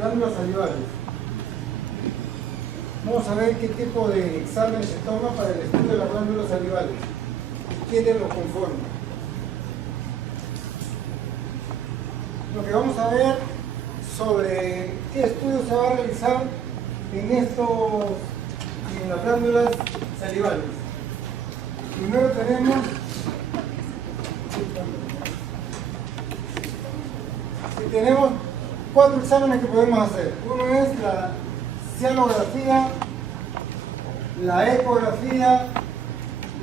glándulas salivales. Vamos a ver qué tipo de examen se toma para el estudio de las glándulas salivales y quiénes lo conforman. Lo que vamos a ver sobre qué estudio se va a realizar en las glándulas salivales. Primero tenemos 4 exámenes que podemos hacer. Uno es la cianografía, la ecografía,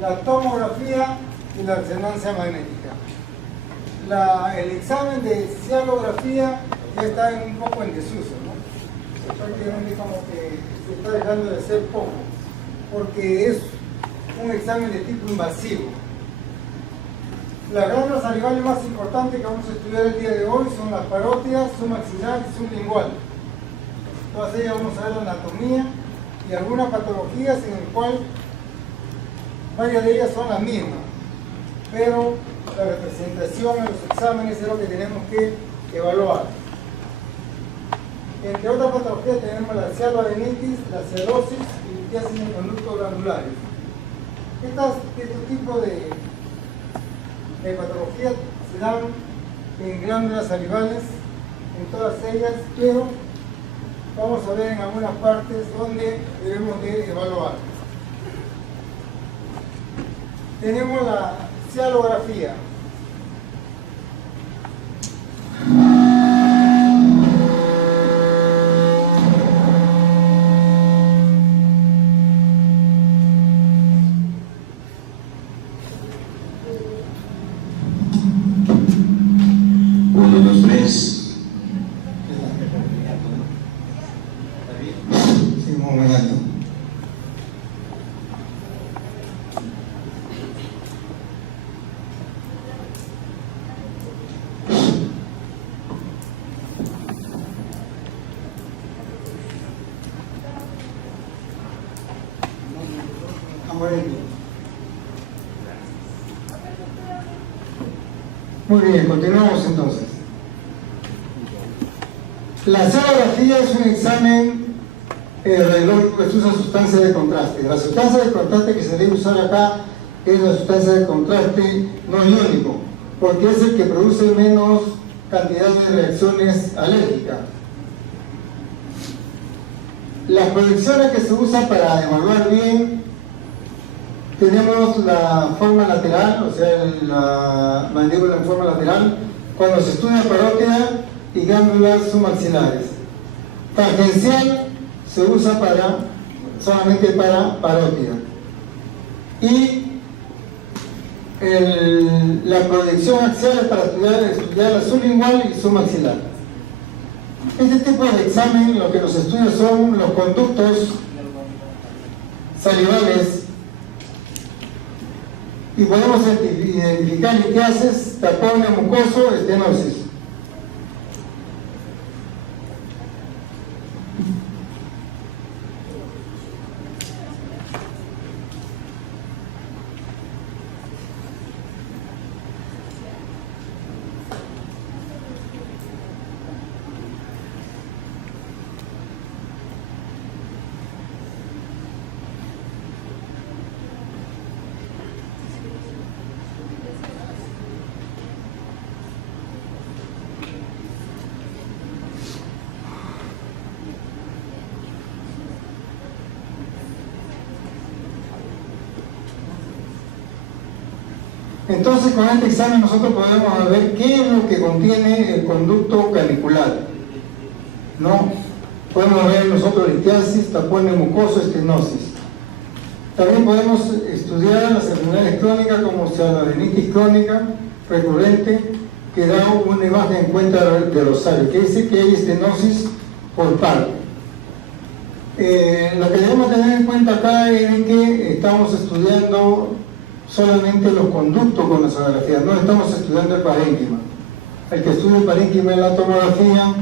la tomografía y la resonancia magnética. El examen de cianografía ya está un poco en desuso, ¿no? Prácticamente como que se está dejando de hacer poco, porque es un examen de tipo invasivo. Las glándulas salivales más importantes que vamos a estudiar el día de hoy son las parótidas, submaxilar y sublingual. Todas ellas vamos a ver la anatomía y algunas patologías en el cual varias de ellas son las mismas, pero la representación en los exámenes es lo que tenemos que evaluar. Entre otras patologías tenemos la cialoadenitis, la cirrosis y litiasis en conductos glandulares. Este tipo de patologías se dan en glándulas salivales, en todas ellas, pero vamos a ver en algunas partes donde debemos de evaluar. Tenemos la cialografía. Muy bien, continuamos entonces. La cialografía es un examen radiológico que se usa sustancia de contraste. La sustancia de contraste que se debe usar acá es la sustancia de contraste no iónico, porque es el que produce menos cantidad de reacciones alérgicas. Las proyecciones que se usan para evaluar bien, tenemos la forma lateral, o sea, la mandíbula en forma lateral, cuando se estudia parótida y glándulas submaxilares. Tangencial se usa solamente para parótida. Y la proyección axial es para estudiar la sublingual y submaxilar. Este tipo de examen lo que nos estudia son los conductos salivales y podemos identificar litiasis, tapón mucoso, estenosis. Entonces, con este examen nosotros podemos ver qué es lo que contiene el conducto canicular, ¿no? Podemos ver nosotros litiasis, tapón mucoso, estenosis. También podemos estudiar las enfermedades crónicas como cianogenitis crónica recurrente, que da una imagen en cuenta del osario, que dice que hay estenosis por parte. Lo que debemos tener en cuenta acá es que estamos estudiando solamente los conductos con la sonografía, no estamos estudiando el parénquima. El que estudia el parénquima es la tomografía,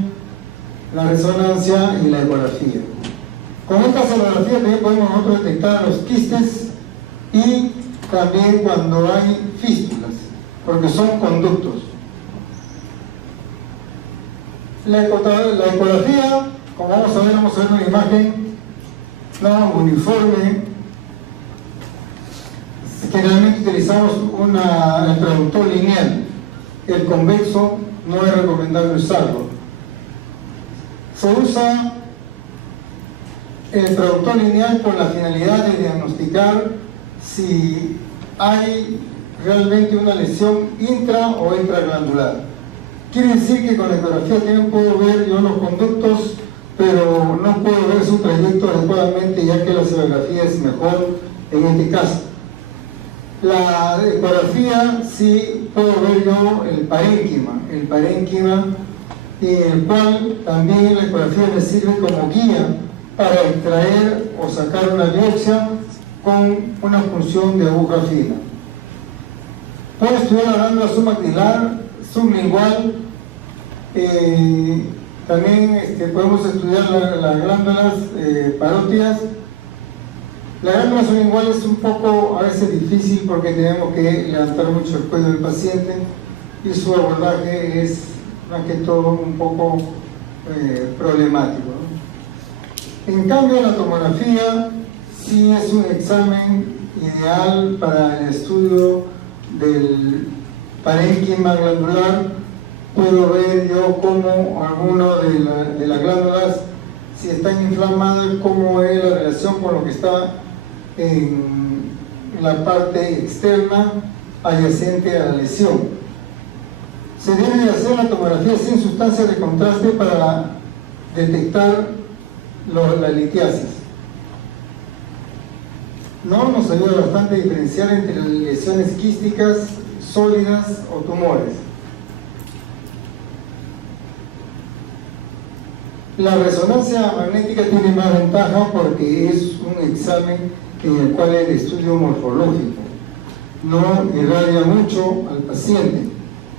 la resonancia y la ecografía. Con esta sonografía también podemos nosotros detectar los quistes y también cuando hay fístulas, porque son conductos. La ecografía Como vamos a ver una imagen no uniforme. Generalmente utilizamos el traductor lineal. El convexo no es recomendable usarlo. Se usa el traductor lineal con la finalidad de diagnosticar si hay realmente una lesión intra o extraglandular. Quiere decir que con la ecografía también puedo ver yo los conductos, pero no puedo ver su trayecto adecuadamente, ya que la ecografía es mejor en este caso. La ecografía sí puedo ver yo el parénquima, en el cual también la ecografía me sirve como guía para extraer o sacar una biopsia con una punción de aguja fina. Puedo estudiar la glándula submaxilar, sublingual, también podemos estudiar las glándulas parótidas. La glándula sublingual es un poco a veces difícil porque tenemos que levantar mucho el cuello del paciente y su abordaje es más que todo un poco problemático, ¿no? En cambio, la tomografía sí es un examen ideal para el estudio del parénquima glandular. Puedo ver yo cómo alguno de las glándulas, si están inflamadas, cómo es la relación con lo que está en la parte externa adyacente a la lesión. Se debe de hacer la tomografía sin sustancias de contraste para detectar la litiasis. Nos ayuda bastante a diferenciar entre lesiones quísticas, sólidas o tumores. La resonancia magnética tiene más ventaja porque es un examen en el cual el estudio morfológico no irradia mucho al paciente,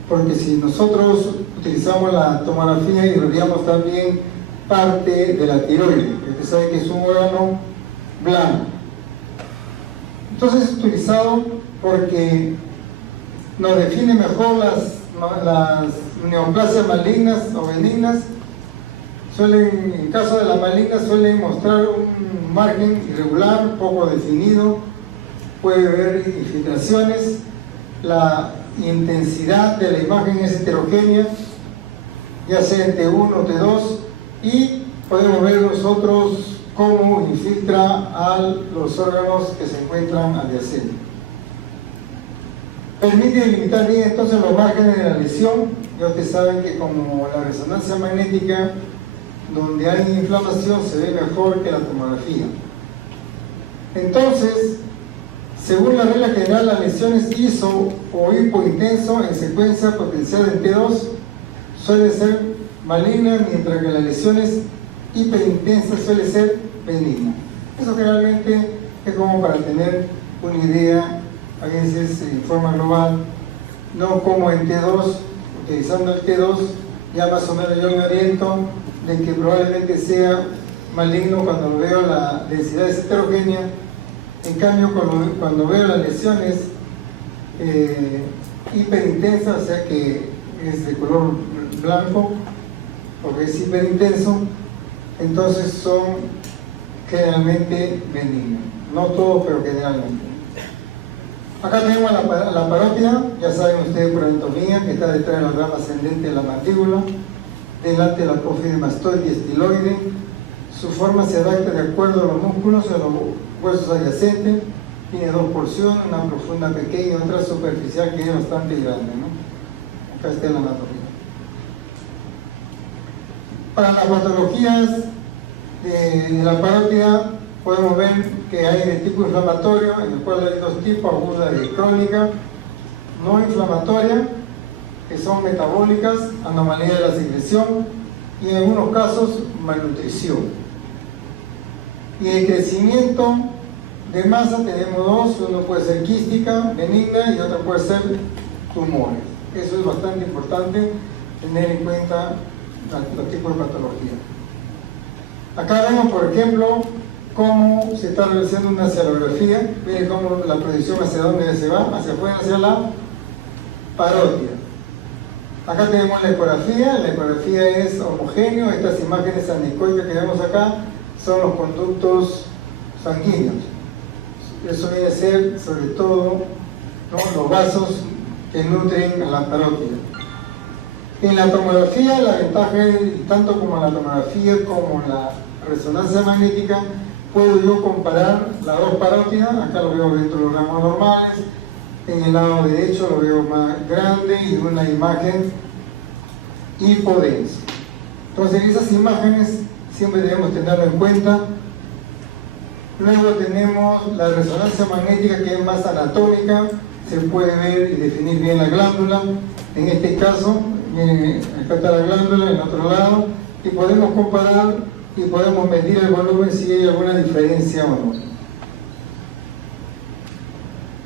porque si nosotros utilizamos la tomografía irradiamos también parte de la tiroides, que usted sabe que es un órgano blanco. Entonces es utilizado porque nos define mejor las neoplasias malignas o benignas. En el caso de la maligna suelen mostrar un margen irregular, poco definido, puede haber infiltraciones, la intensidad de la imagen es heterogénea, ya sea en T1 o T2, y podemos ver nosotros cómo infiltra a los órganos que se encuentran adyacentes. Permite delimitar bien entonces los márgenes de la lesión. Ya ustedes saben que como la resonancia magnética, donde hay inflamación, se ve mejor que la tomografía. Entonces, según la regla general, las lesiones iso o hipointenso en secuencia potencial en T2 suelen ser malignas, mientras que las lesiones hiperintensas suelen ser benignas. Eso generalmente es como para tener una idea, a veces en forma global, no como en T2, utilizando el T2, ya más o menos yo me oriento de que probablemente sea maligno cuando veo la densidad heterogénea. En cambio, cuando veo las lesiones hiperintensas, o sea que es de color blanco, porque es hiperintenso, entonces son generalmente benignos. No todos, pero generalmente. Acá tenemos la parótida, ya saben ustedes por anatomía, que está detrás de la rama ascendente de la mandíbula, delante de la apófisis mastoide y estiloide. Su forma se adapta de acuerdo a los músculos y a los huesos adyacentes. Tiene dos porciones, una profunda pequeña y otra superficial que es bastante grande, ¿no? Acá está la anatomía. Para las patologías de la parótida podemos ver que hay de tipo inflamatorio, en el cual hay dos tipos, aguda y crónica, no inflamatoria, que son metabólicas, anomalía de la secreción y en algunos casos malnutrición. Y el crecimiento de masa tenemos dos, uno puede ser quística, benigna y otro puede ser tumores. Eso es bastante importante tener en cuenta los tipos de patología. Acá vemos, por ejemplo, cómo se está realizando una escalografía. Miren cómo la proyección hacia dónde se va, hacia afuera, hacia la parótida. Acá tenemos la ecografía es homogéneo. Estas imágenes anecoicas que vemos acá son los conductos sanguíneos. Eso viene a ser sobre todo, ¿no?, los vasos que nutren a la parótida. En la tomografía, la ventaja es, tanto como la tomografía como la resonancia magnética, puedo yo comparar las dos parótidas. Acá lo veo dentro de los ramos normales, en el lado derecho lo veo más grande y una imagen hipodensa. Entonces esas imágenes siempre debemos tenerlo en cuenta. Luego tenemos la resonancia magnética, que es más anatómica, se puede ver y definir bien la glándula. En este caso, acá está la glándula, en el otro lado, y podemos comparar y podemos medir el volumen si hay alguna diferencia o no.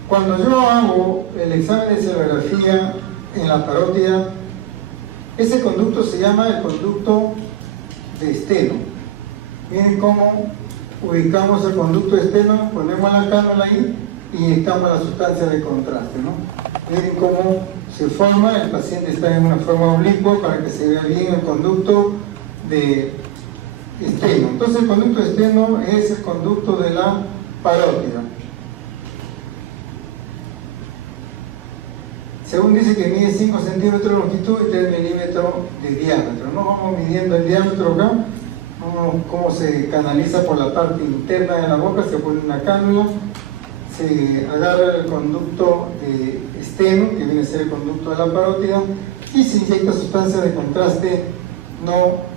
Cuando yo hago el examen de celulografía en la parótida, ese conducto se llama el conducto de Steno. Miren cómo ubicamos el conducto de Steno, ponemos la cánula ahí y inyectamos la sustancia de contraste, ¿no? Miren cómo se forma, el paciente está en una forma oblicua para que se vea bien el conducto de Steno. Entonces el conducto de Steno es el conducto de la parótida. Según dice que mide 5 centímetros de longitud y 3 milímetros de diámetro. No vamos midiendo el diámetro acá, vamos cómo se canaliza por la parte interna de la boca, se pone una cánula, se agarra el conducto de Steno, que viene a ser el conducto de la parótida, y se inyecta sustancia de contraste no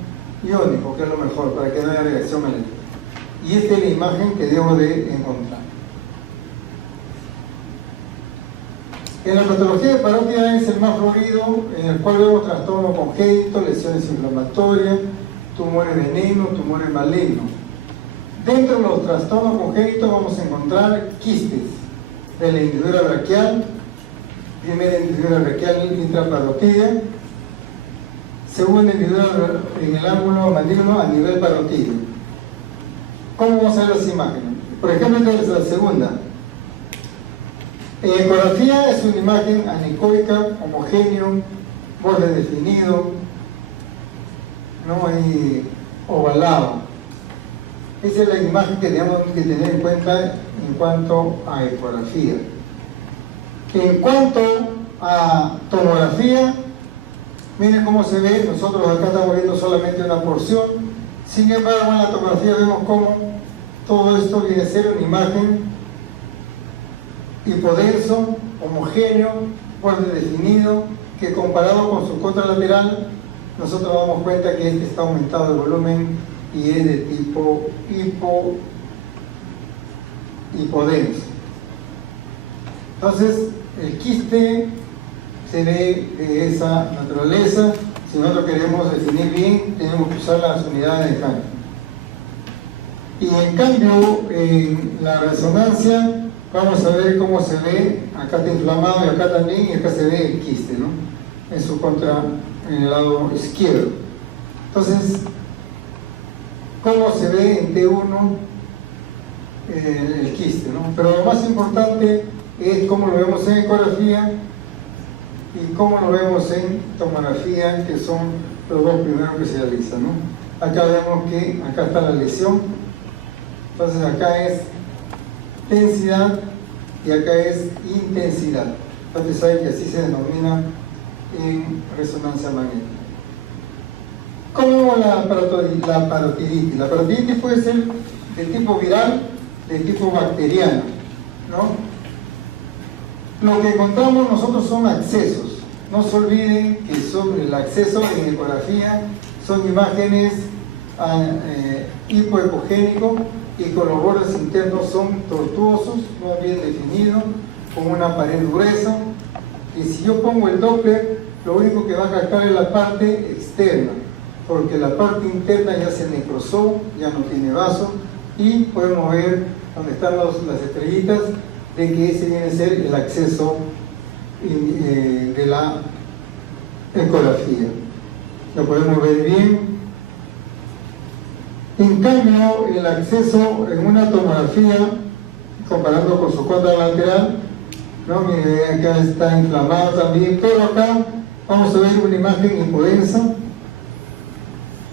iónico, que es lo mejor para que no haya reacción eléctrica. Y esta es la imagen que debo de encontrar. En la patología de parótida es el más florido, en el cual vemos trastorno congénito, lesiones inflamatorias, tumores veneno, tumores malignos. Dentro de los trastornos congénitos vamos a encontrar quistes de la hendidura braquial, primera hendidura braquial intraparotidia, segunda hendidura en el ángulo mandíbulo a nivel parotidio. ¿Cómo vamos a ver las imágenes? Por ejemplo, esta es la segunda. En ecografía es una imagen anecoica, homogéneo, borde definido, ¿no? Y ovalado. Esa es la imagen que tenemos que tener en cuenta en cuanto a ecografía. En cuanto a tomografía, miren cómo se ve. Nosotros acá estamos viendo solamente una porción. Sin embargo, en la tomografía vemos cómo todo esto viene a ser una imagen hipodenso, homogéneo, borde definido, que comparado con su contralateral, nosotros nos damos cuenta que este está aumentado de volumen y es de tipo hipodenso. Entonces, el quiste se ve de esa naturaleza. Si nosotros queremos definir bien, tenemos que usar las unidades de cambio. Y en cambio, en la resonancia, vamos a ver cómo se ve. Acá está inflamado y acá también, y acá se ve el quiste, ¿no? En su en el lado izquierdo. Entonces, ¿cómo se ve en T1 el quiste, ¿no? Pero lo más importante es cómo lo vemos en ecografía y cómo lo vemos en tomografía, que son los dos primeros que se realizan, ¿no? Acá vemos que acá está la lesión. Entonces acá es densidad y acá es intensidad. Entonces saben que así se denomina en resonancia magnética. ¿Cómo la parotiditis? La parotiditis puede ser de tipo viral, de tipo bacteriano, ¿no? Lo que encontramos nosotros son accesos. No se olviden que sobre el acceso en ecografía son imágenes hipoecogénicos y con los bordes internos son tortuosos, no bien definidos, con una pared gruesa. Y si yo pongo el Doppler, lo único que va a captar es la parte externa, porque la parte interna ya se necrosó, ya no tiene vaso, y podemos ver donde están las estrellitas de que ese viene a ser el acceso de la ecografía. Lo podemos ver bien. En cambio, el acceso en una tomografía, comparando con su contralateral, ¿no? Miren, acá está inflamado también, pero acá Vamos a ver una imagen hipodensa.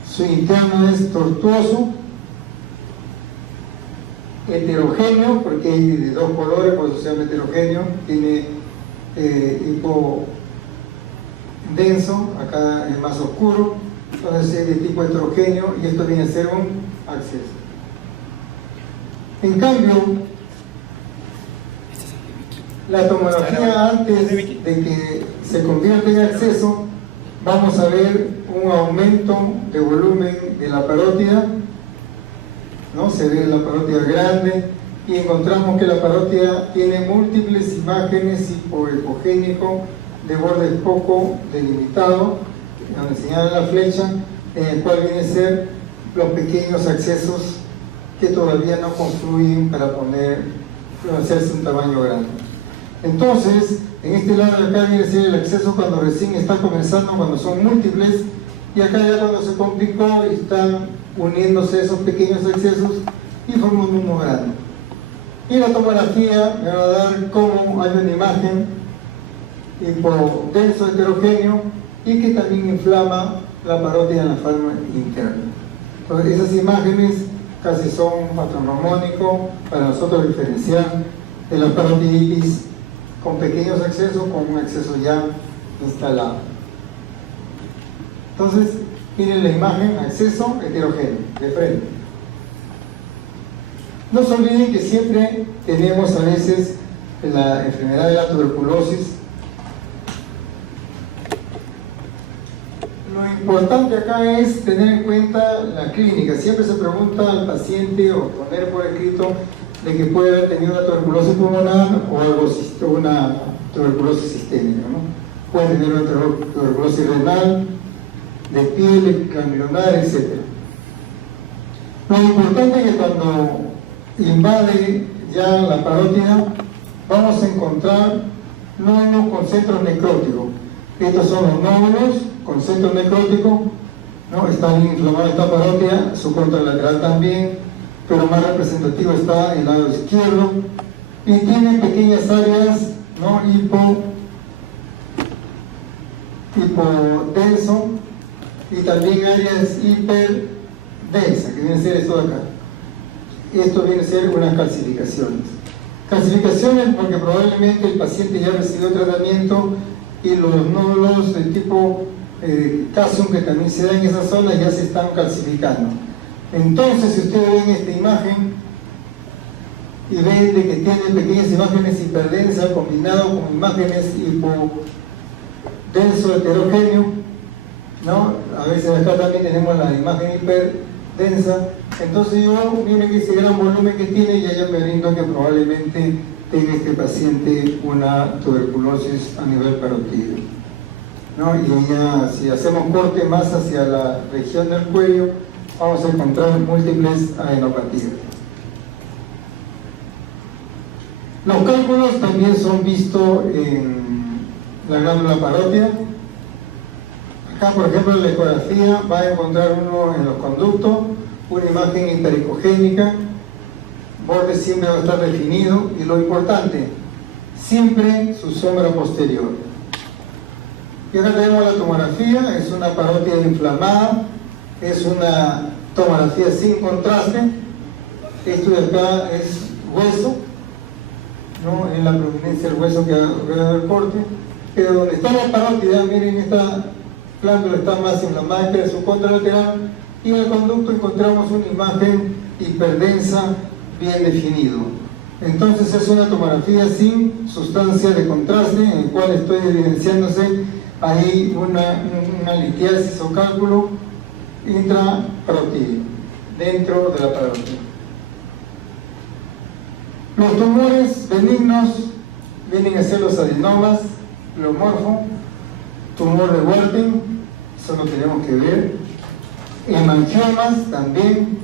Su interno es tortuoso, heterogéneo, porque hay de dos colores, por eso se llama heterogéneo. Tiene hipodenso, acá es más oscuro, entonces es de tipo heterogéneo y esto viene a ser un acceso. En cambio, la tomografía antes de que se convierta en acceso, vamos a ver un aumento de volumen de la parótida, ¿no? Se ve la parótida grande y encontramos que la parótida tiene múltiples imágenes hipoecogénico de bordes poco delimitados, donde señala la flecha, en el cual vienen a ser los pequeños accesos que todavía no construyen para hacerse un tamaño grande. Entonces, en este lado de acá viene a ser el acceso cuando recién está comenzando, cuando son múltiples, y acá ya cuando se complicó están uniéndose esos pequeños accesos y forman uno grande. Y la tomografía me va a dar como hay una imagen hipodenso heterogéneo y que también inflama la parótida en la forma interna. Entonces, esas imágenes casi son un patrón hormónico para nosotros diferenciar de la parotiditis con pequeños accesos con un acceso ya instalado. Entonces, miren la imagen, acceso heterogéneo, de frente. No se olviden que siempre tenemos a veces la enfermedad de la tuberculosis. Lo importante acá es tener en cuenta la clínica. Siempre se pregunta al paciente o poner por escrito de que puede haber tenido una tuberculosis pulmonar o una tuberculosis sistémica, ¿no? Puede tener una tuberculosis renal, de piel, ganglionar, etc. Lo importante es que cuando invade ya la parótida, vamos a encontrar nódulos con centros necróticos. Estos son los nódulos con centro necrótico, ¿no? Está bien inflamada esta parótida, su contralateral también, pero más representativo está el lado izquierdo y tiene pequeñas áreas, ¿no? Hipodenso y también áreas hiperdensas, que viene a ser esto de acá. Esto viene a ser unas calcificaciones. Calcificaciones porque probablemente el paciente ya recibió tratamiento y los nódulos de tipo calcium que también se dan en esa zona ya se están calcificando. Entonces, si ustedes ven esta imagen y ven de que tiene pequeñas imágenes hiperdensas combinado con imágenes hipodenso heterogéneo, ¿no? A veces acá también tenemos la imagen hiperdensa. Entonces yo, miren ese gran volumen que tiene y ya me oriento que probablemente tenga este paciente una tuberculosis a nivel parótido, ¿no? Y ya si hacemos corte más hacia la región del cuello, vamos a encontrar múltiples adenopatías. Los cálculos también son vistos en la glándula parótida. Acá, por ejemplo, en la ecografía va a encontrar uno en los conductos, una imagen hiperecogénica, borde siempre va a estar definido y lo importante, siempre su sombra posterior. Y acá tenemos la tomografía, es una parótida inflamada, es una tomografía sin contraste. Esto de acá es hueso, ¿no? En la prominencia del hueso que va del corte, pero donde está la parótida, miren, esta glándula está más inflamada que su contralateral, y en el conducto encontramos una imagen hiperdensa bien definido. Entonces es una tomografía sin sustancia de contraste, en el cual estoy evidenciándose ahí una litiasis o cálculo intraparótido dentro de la parótida. Los tumores benignos vienen a ser los adenomas, pleomorfo, tumor de Warthin, eso lo tenemos que ver, hemangiomas también,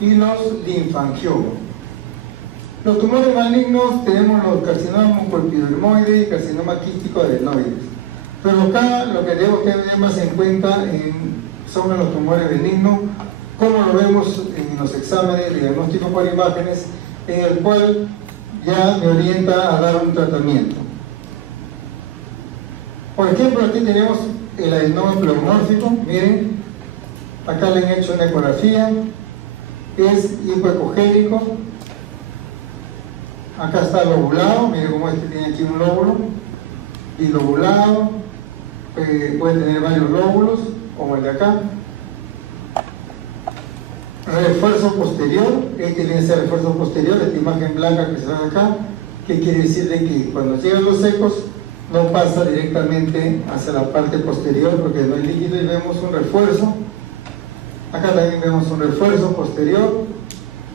y los linfangiomas. Los tumores malignos tenemos los carcinomas mucoepidermoides y carcinoma quístico adenoides. Pero acá lo que debemos tener más en cuenta son los tumores benignos, como lo vemos en los exámenes de diagnóstico por imágenes, en el cual ya me orienta a dar un tratamiento. Por ejemplo, aquí tenemos el adenoma pleomórfico. Miren, acá le han hecho una ecografía, es hipoecogénico. Acá está lobulado, miren cómo este tiene aquí un lóbulo, y lobulado, puede tener varios lóbulos, como el de acá. Refuerzo posterior, este viene a ser refuerzo posterior, esta imagen blanca que se ve acá, que quiere decir de que cuando llegan los secos no pasa directamente hacia la parte posterior porque no hay líquido y vemos un refuerzo. Acá también vemos un refuerzo posterior.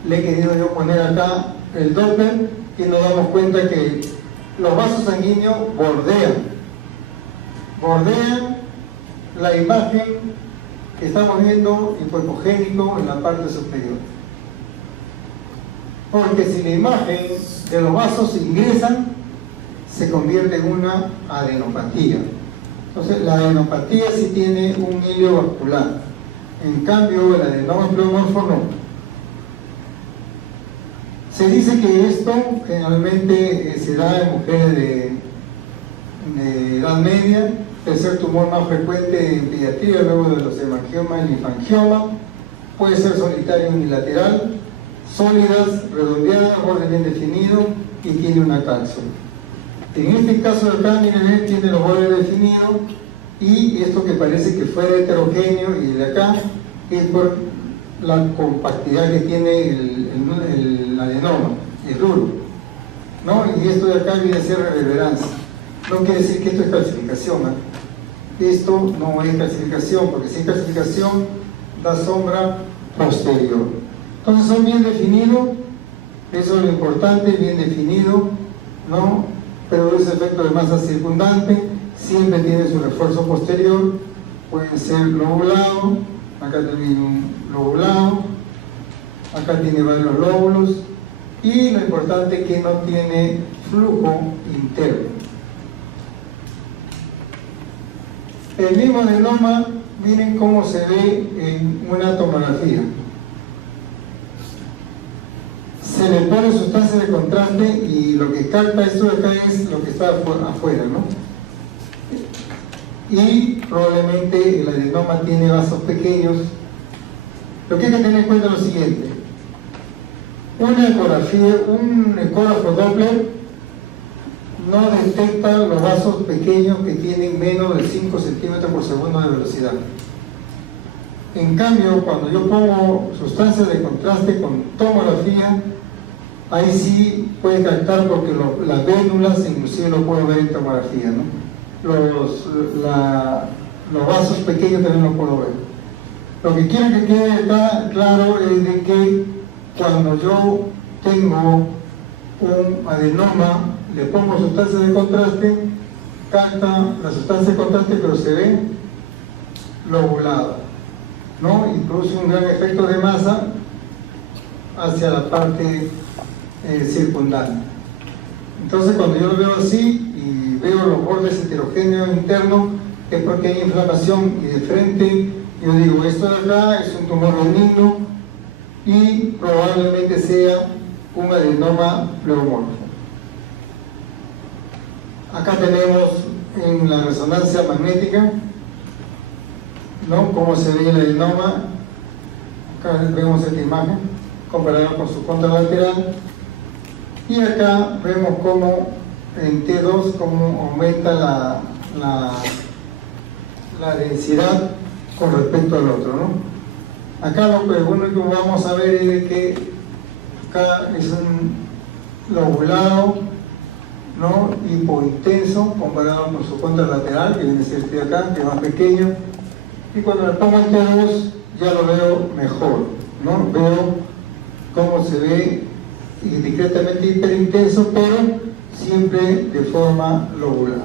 Le he querido yo poner acá el Doppler y nos damos cuenta que los vasos sanguíneos bordean la imagen que estamos viendo hipoecogénico en la parte superior. Porque si la imagen de los vasos ingresan, se convierte en una adenopatía. Entonces, la adenopatía sí tiene un hilio vascular. En cambio, el adenoma pleomorfo no. Se dice que esto generalmente se da en mujeres de edad media, tercer tumor más frecuente en pediatría, luego de los hemangiomas, el linfangioma, puede ser solitario unilateral, sólidas, redondeadas, borde bien definido y tiene una calcio. En este caso de acá, miren, tiene los bordes definidos y esto que parece que fuera heterogéneo y de acá es por la compactidad que tiene el adenoma, el duro, ¿no? Y esto de acá viene a ser reverberancia. No quiere decir que esto es calcificación, ¿eh? Esto no es calcificación, porque si es calcificación da sombra posterior. Entonces son bien definidos, eso es lo importante, bien definido, ¿no? Pero ese efecto de masa circundante siempre tiene su refuerzo posterior, pueden ser lobulados, acá tiene un lobulado, acá tiene varios lóbulos y lo importante es que no tiene flujo interno. El mismo adenoma, miren cómo se ve en una tomografía. Se le pone sustancia de contraste y lo que capta esto de acá es lo que está afuera, ¿no? Y probablemente el adenoma tiene vasos pequeños. Lo que hay que tener en cuenta es lo siguiente: una ecografía, un ecógrafo Doppler no detecta los vasos pequeños que tienen menos de 5 centímetros por segundo de velocidad. En cambio, cuando yo pongo sustancias de contraste con tomografía, ahí sí puede captar porque las vénulas inclusive lo puedo ver en tomografía, ¿no? Los vasos pequeños también lo puedo ver. Lo que quiero que quede acá claro es de que cuando yo tengo un adenoma, le pongo sustancias de contraste, capta la sustancia de contraste, pero se ve lobulado, ¿no? Y produce un gran efecto de masa hacia la parte circundante. Entonces, cuando yo lo veo así y veo los bordes heterogéneos internos, es porque hay inflamación, y de frente yo digo, esto de acá es un tumor benigno y probablemente sea un adenoma pleomorfo. Acá tenemos en la resonancia magnética, ¿no?, cómo se ve el adenoma. Acá vemos esta imagen comparada con su contralateral, y acá vemos cómo en T2 cómo aumenta la densidad con respecto al otro, ¿no? Acá lo único que vamos a ver es de que acá es un lobulado, ¿no?, hipointenso comparado con su contralateral, que viene a ser este de acá, que es más pequeño, y cuando le pongo el T2 ya lo veo mejor, ¿no? Veo cómo se ve discretamente hiperintenso, pero siempre de forma lobular.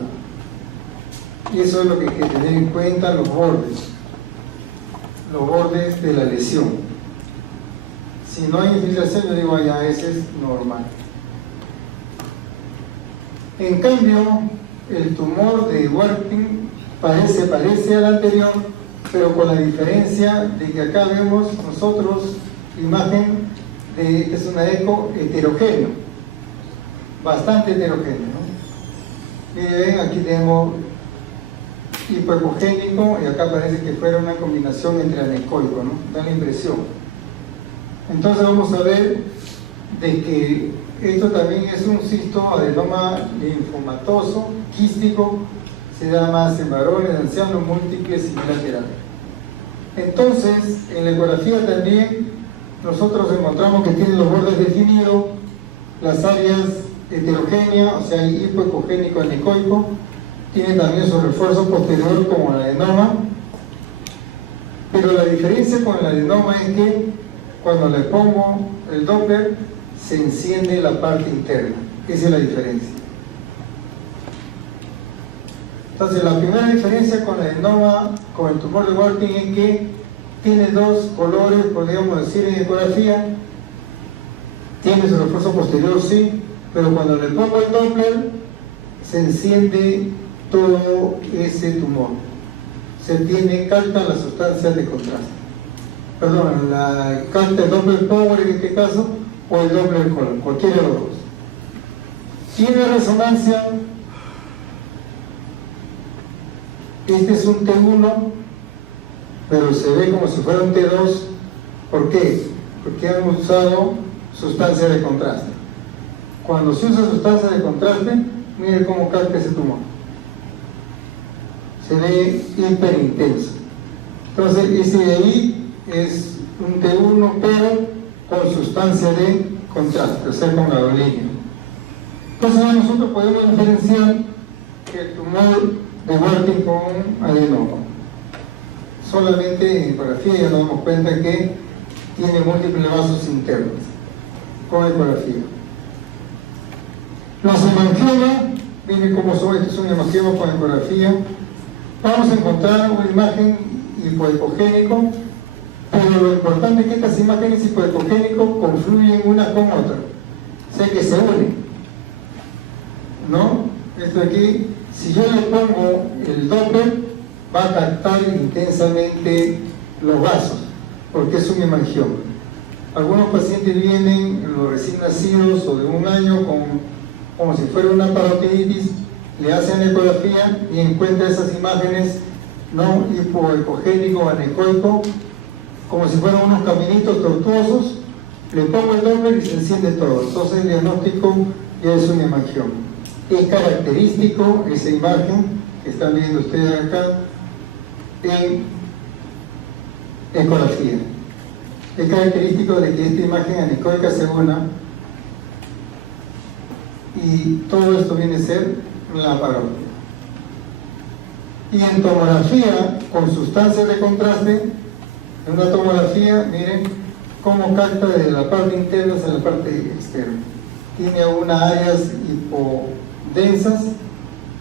Y eso es lo que hay que tener en cuenta: los bordes de la lesión. Si no hay infiltración, yo digo, ya ese es normal. En cambio, el tumor de Warthin parece al anterior, pero con la diferencia de que acá vemos nosotros imagen de, esta es una eco heterogéneo, bastante heterogéneo, ¿no? Y ven, aquí tenemos hipoecogénico, y acá parece que fuera una combinación entre anecoico, ¿no? Da la impresión. Entonces vamos a ver de que esto también es un cistoadenoma linfomatoso, quístico, se da más en varones, ancianos, múltiples y bilaterales. Entonces, en la ecografía también nosotros encontramos que tiene los bordes definidos, las áreas heterogéneas, o sea, hipoecogénico, anecoico, tiene también su refuerzo posterior como el adenoma, pero la diferencia con el adenoma es que cuando le pongo el Doppler se enciende la parte interna. Esa es la diferencia. Entonces, la primera diferencia con el adenoma, con el tumor de Warthin, es que tiene dos colores, podríamos decir, en ecografía. Tiene su refuerzo posterior, sí, pero cuando le pongo el Doppler se enciende todo ese tumor. Se capta las sustancias de contraste. Perdón, capta el Doppler Power en este caso, o el Doppler Color, cualquiera de los dos. Tiene resonancia. Este es un T1, pero se ve como si fuera un T2. ¿Por qué? Porque han usado sustancia de contraste. Cuando se usa sustancia de contraste, miren cómo capta ese tumor. Se ve hiper intenso. Entonces, ese de ahí es un T1, pero con sustancia de contraste, o sea, con gadolinio. Entonces, nosotros podemos diferenciar el tumor de Warthin con adenoma. Solamente en ecografía ya nos damos cuenta que tiene múltiples vasos internos con ecografía. Los hemangiomas, miren cómo son. Este es un hemangioma con ecografía. Vamos a encontrar una imagen hipoecogénico, pero lo importante es que estas imágenes hipoecogénicos confluyen una con otra, o sea que se unen, ¿no? Esto aquí, si yo le pongo el Doppler, va a captar intensamente los vasos, porque es un hemangioma. Algunos pacientes vienen, los recién nacidos o de un año, como si fuera una parotiditis, le hacen ecografía y encuentra esas imágenes, ¿no? Hipoecogénico, anecoico, como si fueran unos caminitos tortuosos. Le pongo el Doppler y se enciende todo. Entonces el diagnóstico ya es un hemangioma. Es característico esa imagen que están viendo ustedes acá en ecografía. Es característico de que esta imagen anecoica se una, y todo esto viene a ser la parodia. Y en tomografía con sustancias de contraste, en una tomografía, miren cómo capta desde la parte interna hacia la parte externa. Tiene unas áreas hipodensas,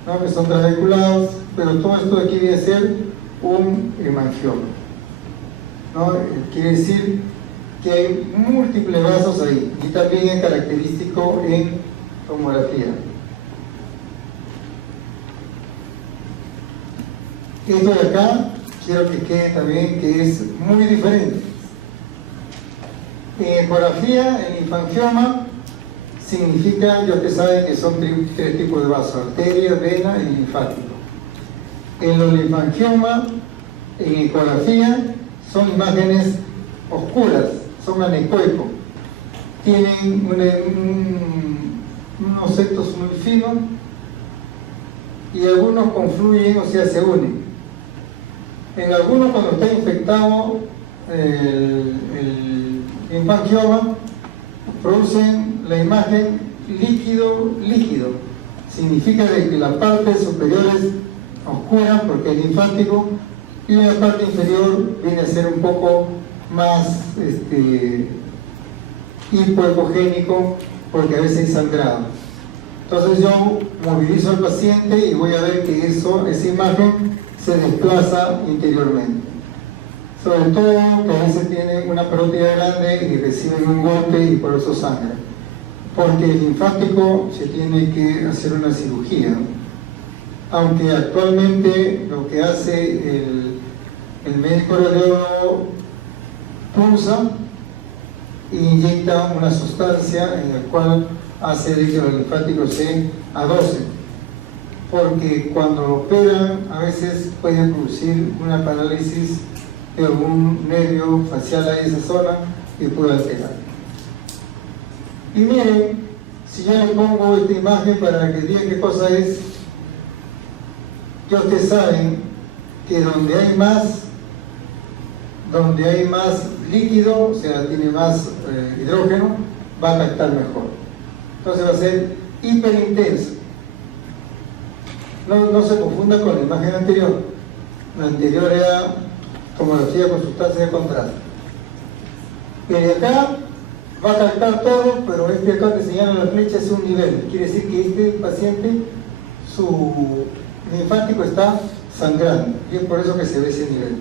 ¿no? Que son trabeculados, pero todo esto de aquí viene a ser un hemangioma, ¿no? Quiere decir que hay múltiples vasos ahí, y también es característico en tomografía. Esto de acá quiero que quede también que es muy diferente. En ecografía, el linfangioma significa, ya ustedes saben que son tres tipos de vasos: arteria, vena y linfático. En los linfangiomas, en ecografía, son imágenes oscuras, son anecoicos, tienen unos septos muy finos y algunos confluyen, o sea, se unen. En algunos, cuando está infectado el linfangioma, producen la imagen líquido. Significa de que la parte superior es oscura porque es linfático, y la parte inferior viene a ser un poco más hipoecogénico porque a veces es sangrado. Entonces yo movilizo al paciente y voy a ver que esa imagen se desplaza interiormente. Sobre todo que a veces tienen una parótida grande y reciben un golpe y por eso sangra. Porque el linfático se tiene que hacer una cirugía. Aunque actualmente lo que hace el médico radiólogo pulsa e inyecta una sustancia en la cual hace que los linfáticos se adosen. porque cuando lo operan a veces puede producir una parálisis de algún nervio facial ahí en esa zona y puede alterar. Y miren, si yo le pongo esta imagen para que digan qué cosa es, ya ustedes saben que donde hay más líquido, o sea, tiene más hidrógeno, va a captar mejor. Entonces va a ser hiperintenso. No se confunda con la imagen anterior. La anterior era tomografía con sustancia de contraste. Y de acá va a captar todo, pero este acá que señala la flecha es un nivel. Quiere decir que este paciente, su linfático está sangrando, y es por eso que se ve ese nivel,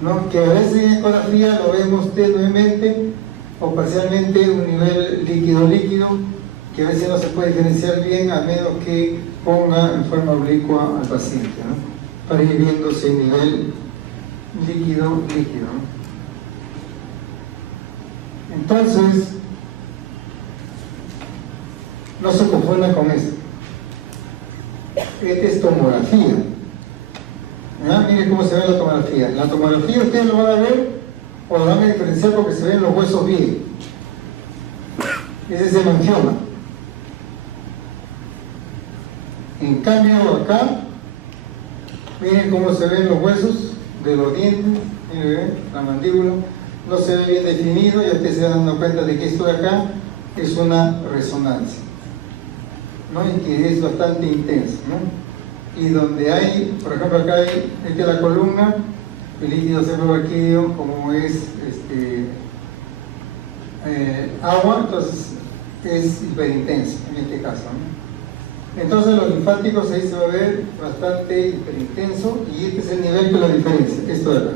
¿no? Que a veces en ecografía lo vemos tenuemente o parcialmente un nivel líquido, que a veces no se puede diferenciar bien a menos que ponga en forma oblicua al paciente, ¿no? Para ir viendo ese nivel líquido, ¿no? Entonces, no se confundan con eso. Esta es tomografía. Miren cómo se ve la tomografía. La tomografía ustedes lo van a ver o lo van a diferenciar porque se ven los huesos bien. Ese es el angioma. En cambio acá, miren cómo se ven los huesos de los dientes. Miren, la mandíbula no se ve bien definido y ustedes se dan cuenta de que esto de acá es una resonancia, ¿no? Y que es bastante intenso, ¿no? Y donde hay, por ejemplo acá hay, esta es la columna, el líquido cefalorraquídeo, como es agua, entonces es hiperintenso en este caso, ¿no? Entonces los linfáticos ahí se va a ver bastante hiperintenso y este es el nivel que lo diferencia, esto de acá.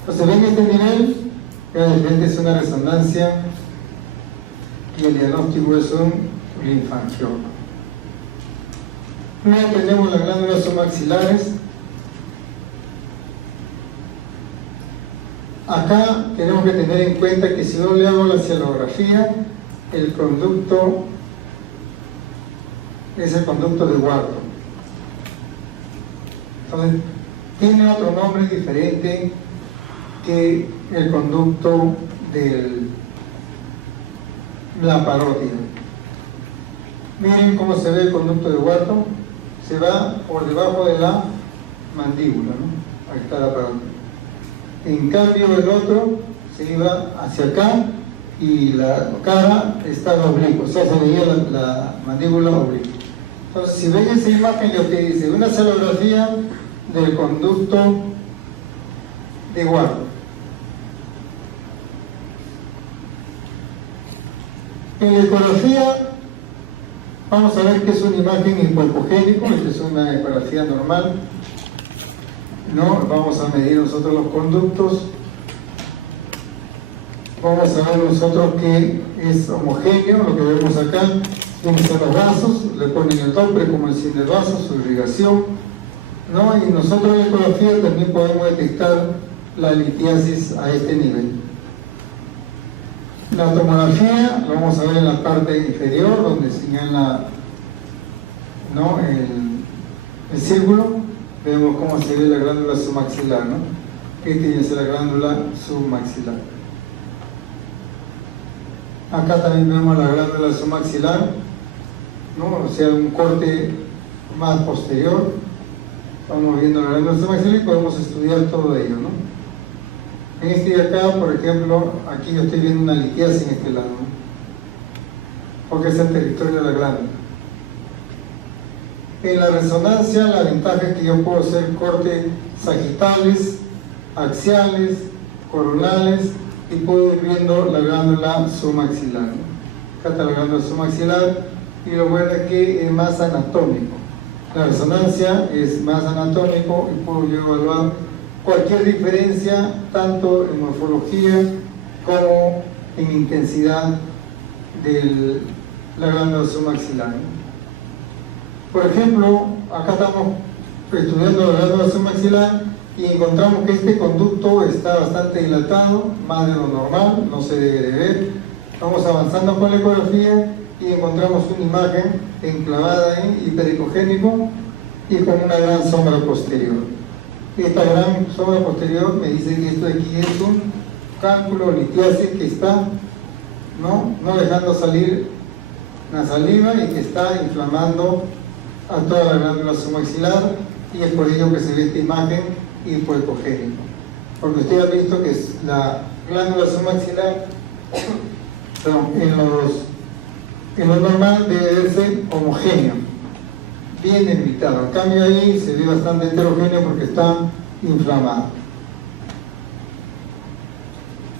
Entonces ven este nivel, que realmente es una resonancia y el diagnóstico es un linfangioma. Luego tenemos las glándulas submaxilares. Acá tenemos que tener en cuenta que si yo le hago la cialografía, el conducto es el conducto de Wharton. Entonces, tiene otro nombre diferente que el conducto de la parótida. Miren cómo se ve el conducto de Wharton. Se va por debajo de la mandíbula, ¿no? Ahí está la parótida. En cambio el otro se iba hacia acá y la cara estaba oblicua, o sea, se veía la mandíbula oblicua. Entonces, si ven esa imagen, lo que dice una cialografía del conducto de Wharton. En la ecografía vamos a ver que es una imagen hipohipogénico, esta es una ecografía normal, ¿no? Vamos a medir nosotros los conductos, vamos a ver nosotros que es homogéneo, lo que vemos acá, tienes los vasos, le ponen el nombre como el signo de vaso, su irrigación, ¿no? Y nosotros en la ecografía también podemos detectar la litiasis a este nivel. La tomografía lo vamos a ver en la parte inferior, donde señala, ¿no?, el círculo. Vemos cómo se ve la glándula submaxilar, ¿no? Esta es la glándula submaxilar. Acá también vemos la glándula submaxilar, ¿no? O sea, un corte más posterior. Estamos viendo la glándula submaxilar y podemos estudiar todo ello, ¿no? En este de acá, por ejemplo, aquí yo estoy viendo una litiasis en este lado, ¿no? Porque es el territorio de la glándula. En la resonancia, la ventaja es que yo puedo hacer cortes sagitales, axiales, coronales y puedo ir viendo la glándula submaxilar, ¿no? Acá está la glándula submaxilar y lo bueno es que es más anatómico. La resonancia es más anatómico y puedo yo evaluar cualquier diferencia, tanto en morfología como en intensidad de la glándula submaxilar, ¿no? Por ejemplo, acá estamos estudiando la glándula submaxilar y encontramos que este conducto está bastante dilatado, más de lo normal, no se debe de ver. Vamos avanzando con la ecografía y encontramos una imagen enclavada en hiperecogénico y con una gran sombra posterior. Esta gran sombra posterior me dice que esto de aquí es un cálculo litiáceo que está no dejando salir la saliva y que está inflamando a toda la glándula submaxilar, y es por ello que se ve esta imagen hipoecogénica. Porque usted ha visto que la glándula submaxilar en lo normal debe verse homogéneo, bien delimitado. En cambio ahí se ve bastante heterogéneo porque está inflamado.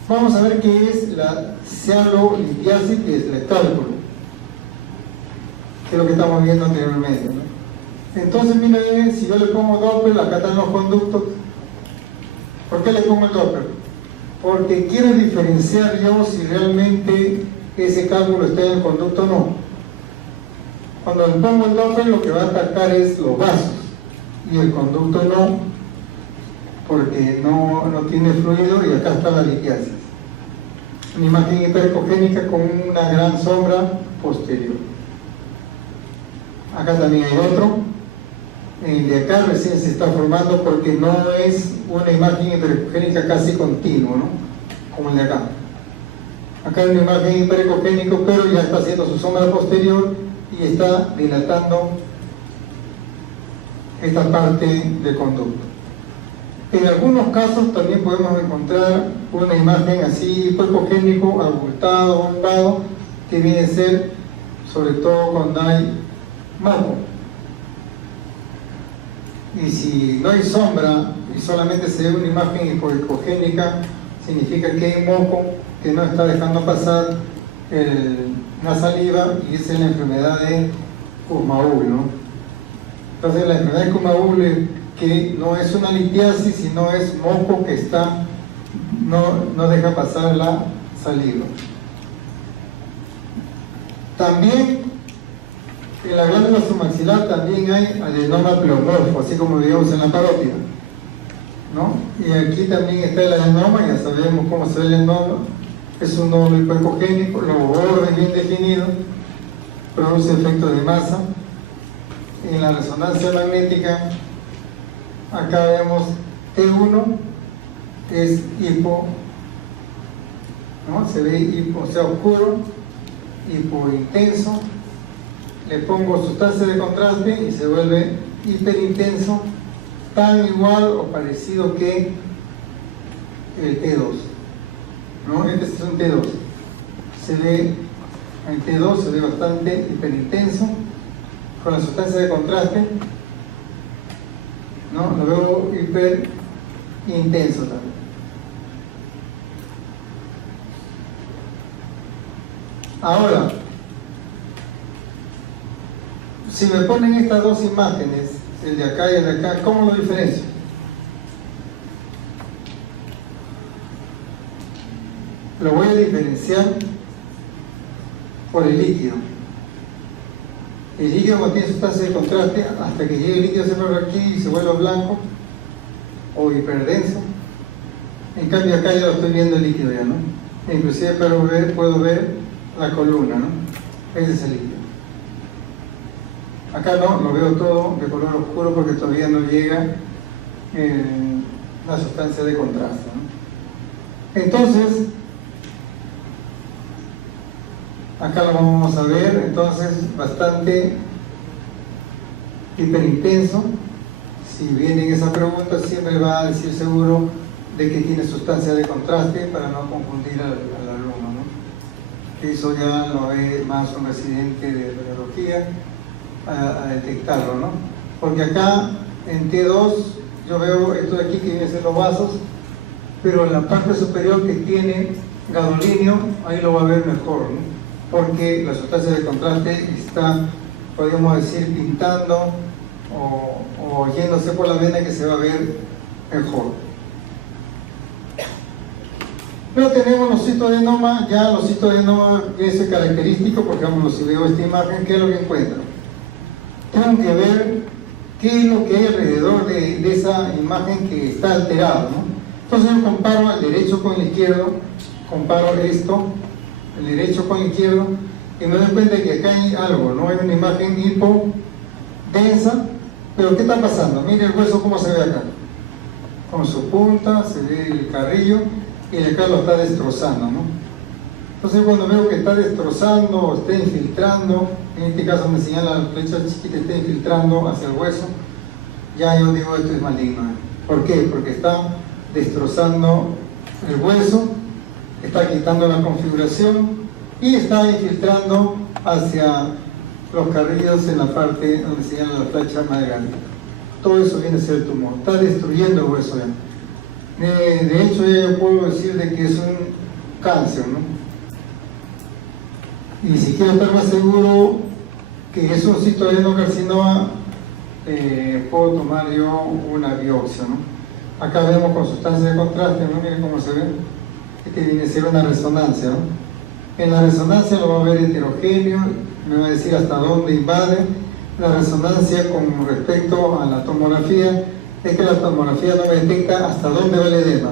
Vamos a ver qué es la cianolitiasis, que es el cálculo, que es lo que estamos viendo anteriormente, ¿no? Entonces, miren, si yo le pongo Doppler, acá están los conductos. ¿Por qué le pongo el Doppler? Porque quiero diferenciar yo si realmente ese cálculo está en el conducto o no. Cuando le pongo el Doppler, lo que va a atacar es los vasos, y el conducto no, porque no tiene fluido, y acá está la litiasis. Una imagen hiperecogénica con una gran sombra posterior. Acá también hay otro. El de acá recién se está formando porque no es una imagen hiperecogénica casi continua, ¿no? Como el de acá. Acá hay una imagen hiperecogénica, pero ya está haciendo su sombra posterior y está dilatando esta parte del conducto. En algunos casos también podemos encontrar una imagen así hipoecogénico, abultado, bombado, que viene a ser sobre todo cuando hay moco. Y si no hay sombra y solamente se ve una imagen hipoecogénica, significa que hay moco que no está dejando pasar la saliva, y esa es la enfermedad de Kuhn-Maul, ¿no? Entonces la enfermedad de Kuhn-Maul, que no es una litiasis, sino es moco que no deja pasar la saliva. También en la glándula submaxilar también hay adenoma pleomorfo, así como vimos en la parótida, ¿no? Y aquí también está el adenoma, ya sabemos cómo se ve el adenoma. Es un nódulo hipoecogénico, los bordes bien definidos, produce efecto de masa. En la resonancia magnética, acá vemos T1, es hipo, ¿no? Se ve hipo, o sea, oscuro, hipointenso. Le pongo sustancia de contraste y se vuelve hiperintenso, tan igual o parecido que el T2, ¿no? Este es un T2. El T2 se ve bastante hiperintenso con la sustancia de contraste, ¿no? Lo veo hiperintenso también. Ahora, si me ponen estas dos imágenes, el de acá y el de acá, ¿cómo lo diferencio? Lo voy a diferenciar por el líquido. El líquido contiene sustancia de contraste hasta que llegue el líquido celular aquí y se vuelva blanco o hiperdenso. En cambio acá ya lo estoy viendo el líquido ya, ¿no? Inclusive puedo ver la columna, ¿no? Ese es el líquido. Acá no, lo veo todo de color oscuro porque todavía no llega la sustancia de contraste, ¿no? Entonces, acá lo vamos a ver, entonces bastante hiperintenso. Si viene esa pregunta, siempre va a decir seguro de que tiene sustancia de contraste para no confundir al alumno, ¿no? Eso ya lo ve más un residente de radiología a detectarlo, ¿no? Porque acá en T2 yo veo esto de aquí que viene a ser los vasos, pero en la parte superior que tiene gadolinio, ahí lo va a ver mejor, ¿no? Porque la sustancia de contraste está, podríamos decir, pintando o yéndose por la vena, que se va a ver mejor. Pero tenemos los citoadenoma. Ya los citoadenoma es característico, porque vamos, si veo esta imagen, ¿qué es lo que encuentro? Tengo que ver qué es lo que hay alrededor de esa imagen que está alterada, ¿no? Entonces yo comparo al derecho con el izquierdo, comparo esto el derecho con el izquierdo, y me doy cuenta que acá hay algo, ¿no? Hay una imagen hipodensa, pero ¿qué está pasando? Mire el hueso cómo se ve acá. Con su punta, se ve el carrillo, y acá lo está destrozando, ¿no? Entonces cuando veo que está destrozando o está infiltrando, en este caso me señala la flecha chiquita, está infiltrando hacia el hueso, ya yo digo esto es maligno. ¿Por qué? Porque está destrozando el hueso, está quitando la configuración y está infiltrando hacia los carrillos en la parte donde señala la flecha más grande. Todo eso viene a ser el tumor, está destruyendo el hueso ya. De hecho yo puedo decir de que es un cáncer, ¿no? Y si quiero estar más seguro que es un citoadenocarcinoma, puedo tomar yo una biopsia, ¿no? Acá vemos con sustancia de contraste, ¿no? Miren cómo se ve. Este viene a ser una resonancia, ¿no? En la resonancia lo va a ver heterogéneo, me va a decir hasta dónde invade. La resonancia con respecto a la tomografía es que la tomografía no me detecta hasta dónde va el edema.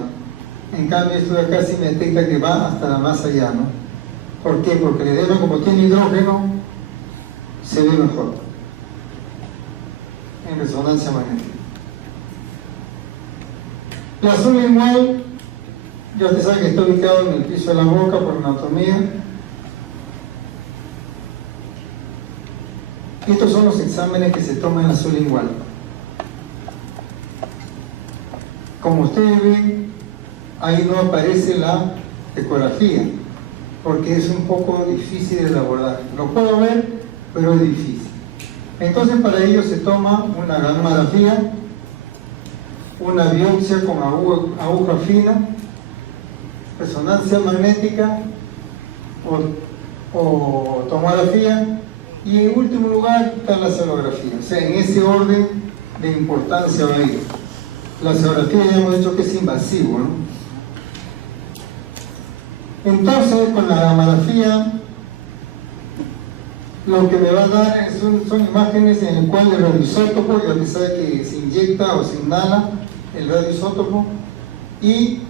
En cambio esto de acá sí me detecta que va hasta más allá, ¿no? ¿Por qué? Porque el edema, como tiene hidrógeno, se ve mejor en resonancia magnética. La sublingual, ya usted sabe que está ubicado en el piso de la boca por anatomía. Estos son los exámenes que se toman en la sublingual. Como ustedes ven, ahí no aparece la ecografía, porque es un poco difícil de abordar. Lo puedo ver, pero es difícil. Entonces para ello se toma una gamografía, una biopsia con aguja fina, resonancia magnética o tomografía, y en último lugar está la serografía. O sea, en ese orden de importancia va a ir. La serografía ya hemos dicho que es invasivo, ¿no? Entonces, con la gamografía, lo que me va a dar son imágenes en el cual el radioisótopo, ya que sabe que se inyecta o se inhala el radioisótopo, y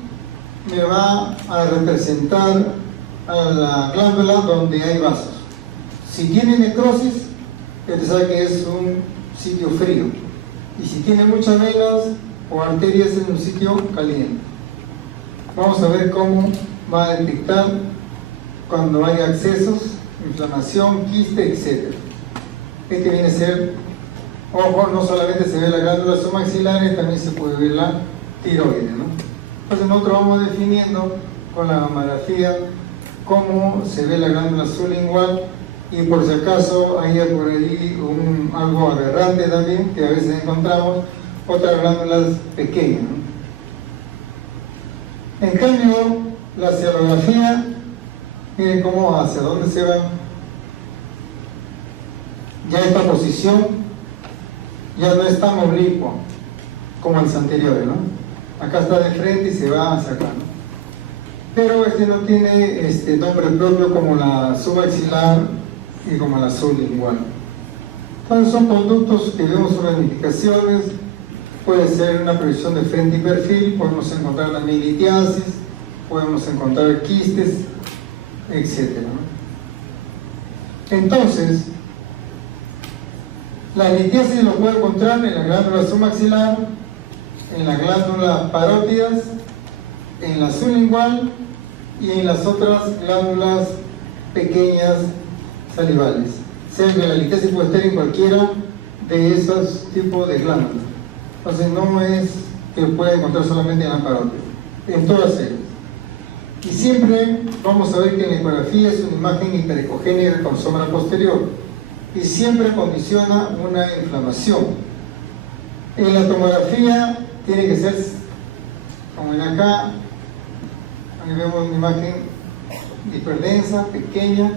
me va a representar a la glándula donde hay vasos. Si tiene necrosis, ya que sabe que es un sitio frío, y si tiene muchas venas o arterias en un sitio caliente. Vamos a ver cómo va a detectar cuando hay accesos, inflamación, quiste, etc. Este viene a ser, ojo, no solamente se ve la glándula submaxilar, también se puede ver la tiroides, ¿no? Entonces nosotros vamos definiendo con la mamografía cómo se ve la glándula sublingual, y por si acaso hay por ahí algo aberrante también que a veces encontramos, otras glándulas pequeñas, ¿no? En cambio, la serografía, miren cómo hacia dónde se va. Ya esta posición ya no es tan oblicuo como las anteriores, ¿no? Acá está de frente y se va hacia acá, ¿no? Pero este no tiene nombre propio como la subaxilar y como la sublingual. Entonces son conductos que vemos sus ramificaciones. Puede ser una proyección de frente y perfil, podemos encontrar la litiasis, podemos encontrar quistes, etc. Entonces, la litiasis lo puede encontrar en la glándula submaxilar, en la glándula parótidas, en la sublingual y en las otras glándulas pequeñas salivales. O sea que la litiasis puede estar en cualquiera de esos tipos de glándulas. Entonces no es que lo pueda encontrar solamente en la parótida, en todas ellas. Y siempre vamos a ver que la ecografía es una imagen hiperecogénica con sombra posterior y siempre condiciona una inflamación. En la tomografía tiene que ser, como en acá, ahí vemos una imagen hiperdensa, pequeña,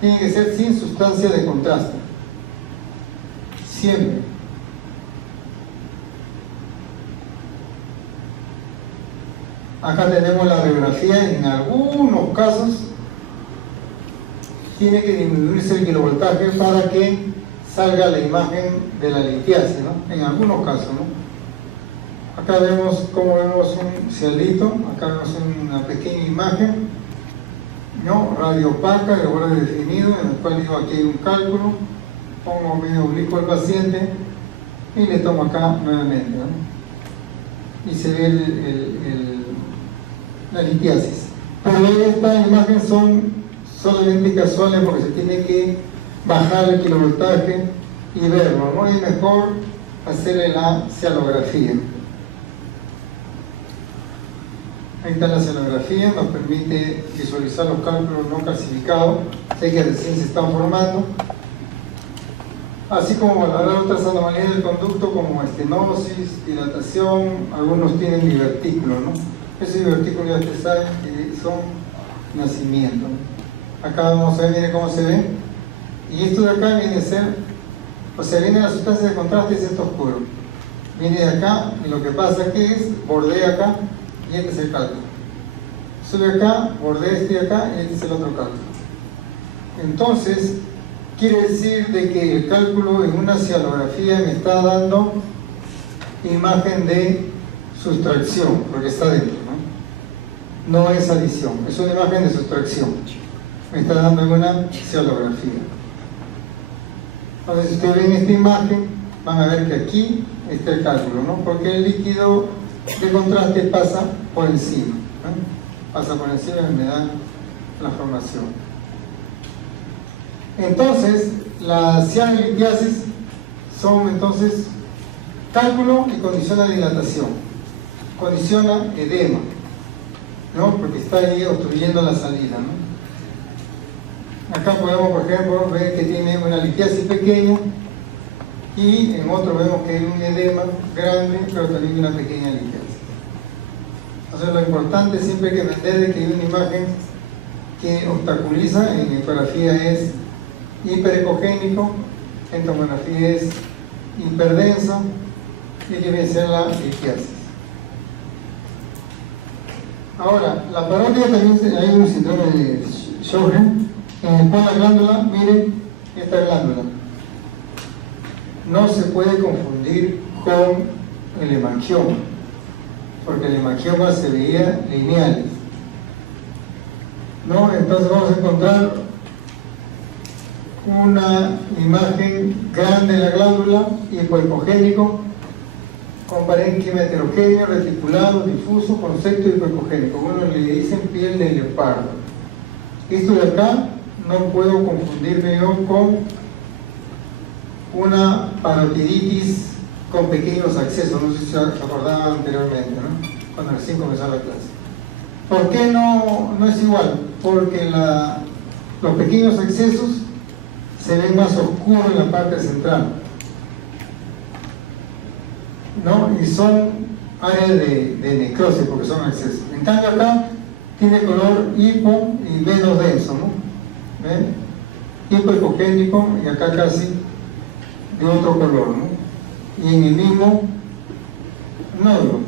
tiene que ser sin sustancia de contraste. Siempre. Acá tenemos la radiografía, en algunos casos tiene que disminuirse el kilovoltaje para que salga la imagen de la litiasis, ¿no? En algunos casos, ¿no? Acá vemos cómo vemos un cielito, acá vemos una pequeña imagen ¿no? Radio opaca, de borde definido, en el cual digo aquí hay un cálculo, pongo medio oblicuo al paciente y le tomo acá nuevamente, ¿no? Y se ve la litiasis. Pero estas imágenes son solamente casuales porque se tiene que bajar el kilovoltaje y verlo, ¿no? Es mejor hacerle la cialografía. Ahí está la cialografía, nos permite visualizar los cálculos no calcificados, sé que recién se están formando, así como valorar otras anomalías del conducto como estenosis, dilatación, algunos tienen divertículos, ¿no? Esos divertículos ya ustedes saben que son nacimiento. Acá vamos a ver, miren cómo se ve, y esto de acá viene a ser, o sea, viene la sustancia de contraste y centro oscuro, viene de acá, y lo que pasa que es, bordea acá, y este es el cálculo. Sube acá, bordea este de acá, y este es el otro cálculo. Entonces, quiere decir de que el cálculo en una cialografía me está dando imagen de sustracción, porque está dentro, ¿no? No es adición, es una imagen de sustracción. Me está dando en una cialografía. Entonces, si ustedes ven esta imagen, van a ver que aquí está el cálculo, ¿no? Porque el líquido de contraste pasa por encima, ¿no? Pasa por encima y me da la formación. Entonces, la cianolitiasis son entonces cálculo y condiciona dilatación, condiciona edema, ¿no? Porque está ahí obstruyendo la salida, ¿no? Acá podemos, por ejemplo, ver que tiene una litiasis pequeña y en otro vemos que hay un edema grande, pero también una pequeña litiasis. Entonces, lo importante siempre hay que entender que hay una imagen que obstaculiza, en ecografía es hiperecogénico, en tomografía es hiperdenso y que viene a ser la litiasis. Ahora, la parótida también hay un síndrome de Sjögren, en el cual la glándula, miren, esta glándula no se puede confundir con el hemangioma, porque el hemangioma se veía lineal, ¿no? Entonces vamos a encontrar una imagen grande de la glándula, hipoecogénico, con parénquima heterogéneo, reticulado, difuso, concepto hipoecogénico. Bueno, le dicen piel de leopardo. Esto de acá no puedo confundirme yo con una parotiditis con pequeños accesos, no sé si se acordaban anteriormente, ¿no? Cuando recién comenzó la clase. ¿Por qué no es igual? Porque los pequeños accesos se ven más oscuros en la parte central, ¿no? Y son áreas de necrosis porque son accesos. En cambio acá tiene color hipo y menos denso, ¿no? ¿Ven? Hipoecogénico y acá casi de otro color, ¿no? Y en el mismo nódulo.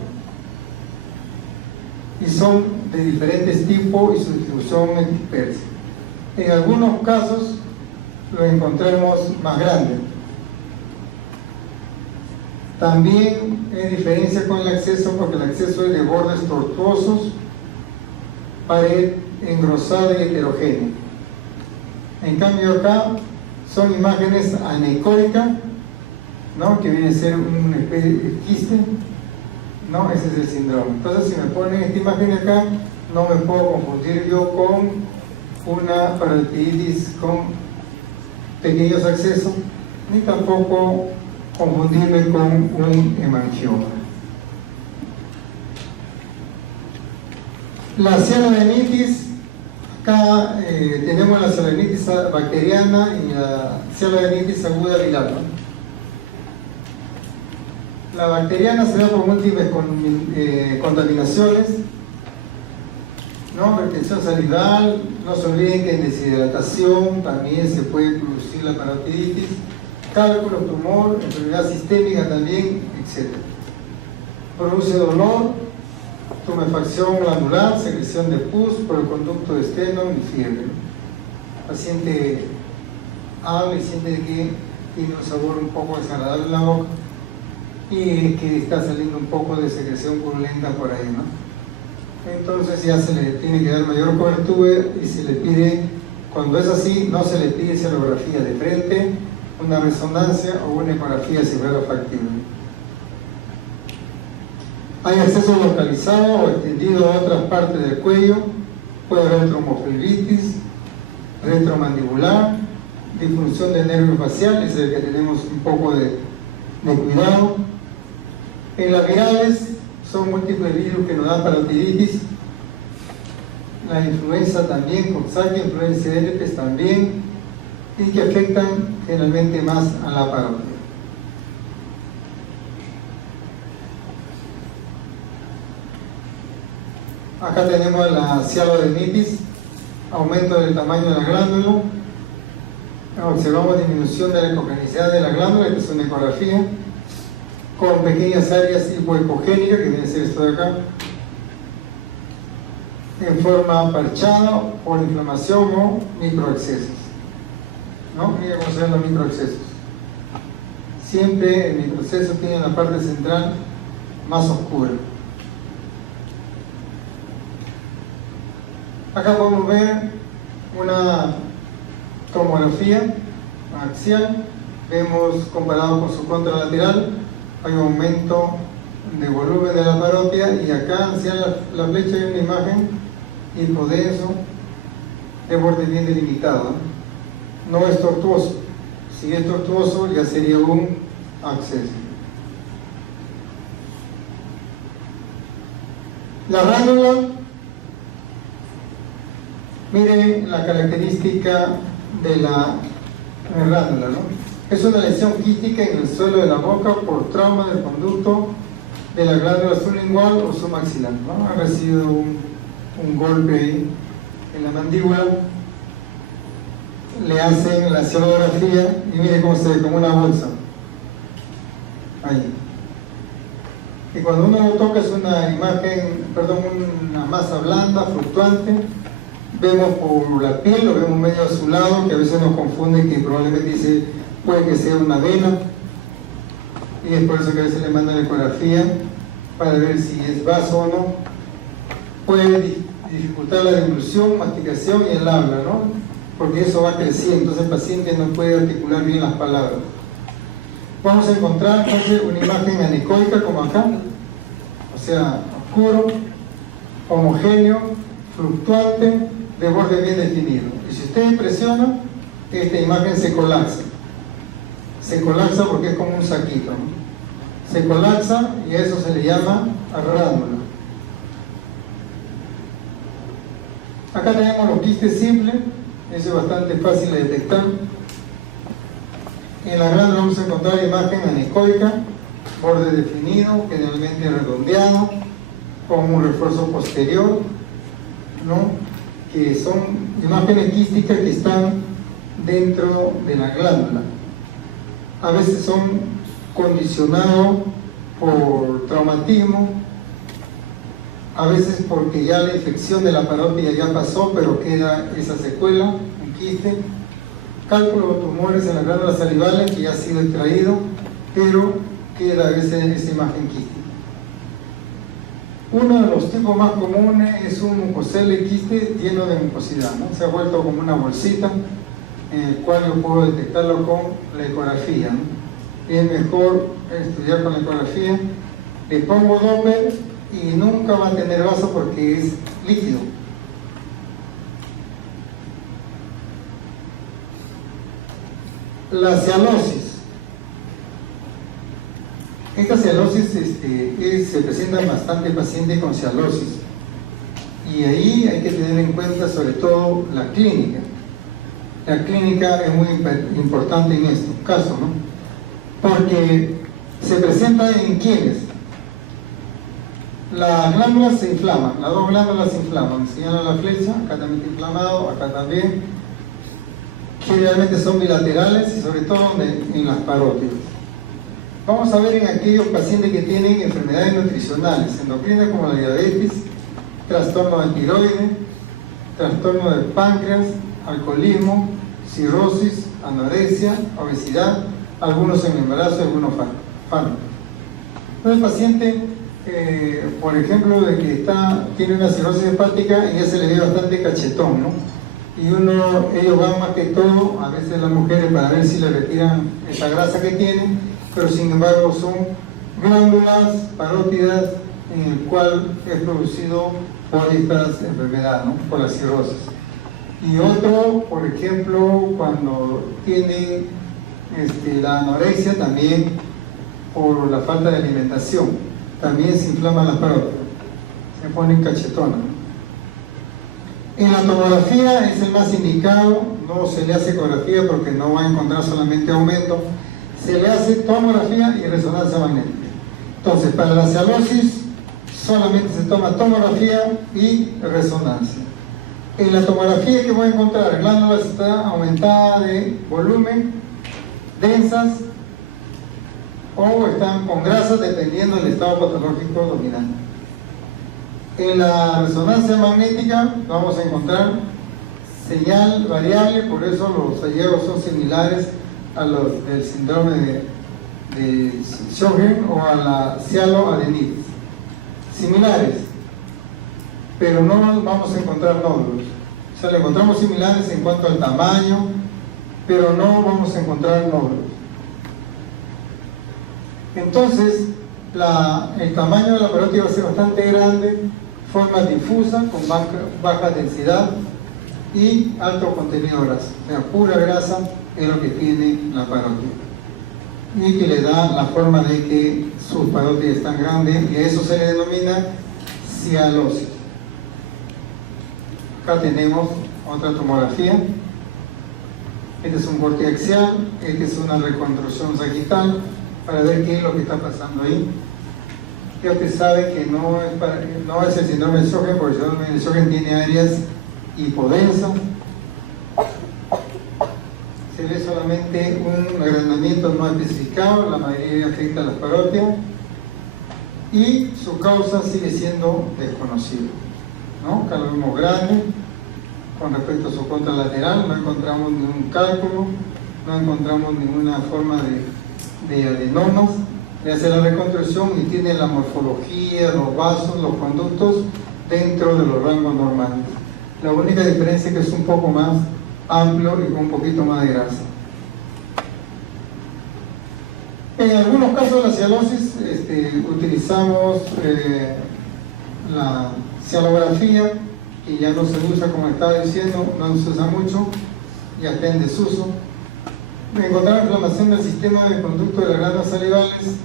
Y son de diferentes tipos y su distribución es dispersa. En algunos casos lo encontramos más grande. También hay diferencia con el acceso porque el acceso es de bordes tortuosos, pared engrosada y heterogénea. En cambio acá son imágenes anecóicas, ¿no? Que viene a ser una especie de quiste, ¿no? Ese es el síndrome. Entonces, si me ponen esta imagen acá, no me puedo confundir yo con una parotiditis con pequeños accesos, ni tampoco confundirme con un hemangioma. La cianodenitis, acá tenemos la cianodenitis bacteriana y la cianodenitis aguda viral, ¿no? La bacteriana se da por múltiples contaminaciones, ¿no? Retención salival, no se olviden que en deshidratación también se puede producir la parotiditis, cálculos, tumor, enfermedad sistémica también, etc. Produce dolor, tumefacción glandular, secreción de pus por el conducto de esteno y fiebre. El paciente habla y siente que tiene un sabor un poco desagradable en la boca y que está saliendo un poco de secreción purulenta por ahí, ¿no? entonces ya se le tiene que dar mayor cobertura y se le pide, cuando es así, no se le pide escenografía de frente, una resonancia o una ecografía si fuera factible. Hay acceso localizado o extendido a otras partes del cuello, puede haber tromboflebitis, retromandibular, disfunción del nervio facial, es el que tenemos un poco de cuidado. En las virales son múltiples virus que nos dan parotiditis, la influenza también, Coxsackie, influenza de herpes también, y que afectan generalmente más a la parotia. Acá tenemos la cialodenitis, aumento del tamaño de la glándula, observamos disminución de la ecogenicidad de la glándula, esta es una ecografía, con pequeñas áreas hipoecogénicas, que viene a ser esto de acá, en forma parchada por inflamación o microexcesos. ¿No? Miren cómo se ven los microexcesos. Siempre el microexceso tiene la parte central más oscura. Acá podemos ver una tomografía axial, vemos comparado con su contralateral, hay un aumento de volumen de la parotia y acá hacia la flecha hay una imagen hipodenso de borde bien delimitado. No es tortuoso, si es tortuoso ya sería un absceso. La ránula, miren la característica de la ránula, ¿no? Es una lesión quística en el suelo de la boca por trauma del conducto de la glándula sublingual o submaxilar, ¿no? Ha recibido un golpe ahí en la mandíbula, le hacen la escenografía y mire cómo se ve, como una bolsa ahí. Y cuando uno lo toca es una imagen, perdón, una masa blanda, fluctuante. Vemos por la piel, lo vemos medio azulado, que a veces nos confunde, que probablemente dice, puede que sea una vena, y es por eso que a veces le mandan la ecografía para ver si es vaso o no. Puede dificultar la deglución, masticación y el habla, ¿no? Porque eso va creciendo, entonces el paciente no puede articular bien las palabras. Vamos a encontrar entonces una imagen anecoica como acá, o sea, oscuro, homogéneo, fluctuante, de borde bien definido. Y si usted presiona, esta imagen se colapsa. Se colapsa porque es como un saquito, ¿no? Se colapsa y a eso se le llama ránula. Acá tenemos los quistes simples, eso es bastante fácil de detectar. En la glándula vamos a encontrar imagen anecoica, borde definido, generalmente redondeado, con un refuerzo posterior, ¿no? Que son imágenes quísticas que están dentro de la glándula. A veces son condicionados por traumatismo, a veces porque ya la infección de la parotia ya pasó, pero queda esa secuela, un quiste. Cálculo de tumores en las glándulas salivales que ya ha sido extraído, pero queda a veces esa imagen quística. Uno de los tipos más comunes es un mucocele quiste lleno de mucosidad, ¿no? Se ha vuelto como una bolsita en el cual yo puedo detectarlo con la ecografía, ¿no? Es mejor estudiar con la ecografía. Le pongo Doppler y nunca va a tener vaso porque es líquido. La cianosis. Esta cianosis se presentan bastante pacientes con cianosis y ahí hay que tener en cuenta sobre todo la clínica. La clínica es muy importante en estos casos, ¿no? Porque se presenta en quienes las glándulas se inflaman, las dos glándulas se inflaman, señala la flecha, acá también está inflamado, acá también. Generalmente son bilaterales y sobre todo en las parótidas. Vamos a ver en aquellos pacientes que tienen enfermedades nutricionales, endocrinas como la diabetes, trastorno de tiroides, trastorno del páncreas, alcoholismo, cirrosis, anorexia, obesidad, algunos en embarazo y algunos fármacos. Entonces el paciente por ejemplo, de que tiene una cirrosis hepática y ya se le ve bastante cachetón, ¿no? Y ellos van más que todo, a veces las mujeres, para ver si le retiran esa grasa que tienen, pero sin embargo son glándulas parótidas en el cual es producido por estas enfermedades, ¿no? Por la cirrosis. Y otro, por ejemplo, cuando tiene la anorexia, también por la falta de alimentación, también se inflaman las parótidas, se ponen cachetonas. En la tomografía es el más indicado, no se le hace ecografía porque no va a encontrar solamente aumento, se le hace tomografía y resonancia magnética. Entonces, para la cialosis solamente se toma tomografía y resonancia. En la tomografía, ¿qué voy a encontrar? Glándulas está aumentada de volumen, densas o están con grasas dependiendo del estado patológico dominante. En la resonancia magnética vamos a encontrar señal variable, por eso los hallazgos son similares a los del síndrome de Sjögren o a la cialoadenitis. Similares, pero no vamos a encontrar nódulos. O sea, le encontramos similares en cuanto al tamaño, pero no vamos a encontrar nódulos. Entonces, el tamaño de la parótida va a ser bastante grande, forma difusa, con baja densidad y alto contenido graso. O sea, pura grasa es lo que tiene la parótida. Y que le da la forma de que sus parótidas están grandes, y a eso se le denomina cialosis. Acá tenemos otra tomografía. Este es un corte axial, este es una reconstrucción sagital para ver qué es lo que está pasando ahí. Ya usted sabe que no es el síndrome de Sjögren, porque el síndrome de Sjögren tiene áreas hipodensas. Se ve solamente un agrandamiento no especificado, la mayoría afecta a las parótidas y su causa sigue siendo desconocida, ¿no? Acá lo vemos grande. Con respecto a su contralateral, no encontramos ningún cálculo, no encontramos ninguna forma de adenomas. Le hace la reconstrucción y tiene la morfología, los vasos, los conductos dentro de los rangos normales. La única diferencia es que es un poco más amplio y con un poquito más de grasa. En algunos casos de la cialosis utilizamos la cialografía, que ya no se usa, como estaba diciendo, no se usa mucho, ya está en desuso. Encontrar inflamación del sistema de conducto de las glándulas salivales,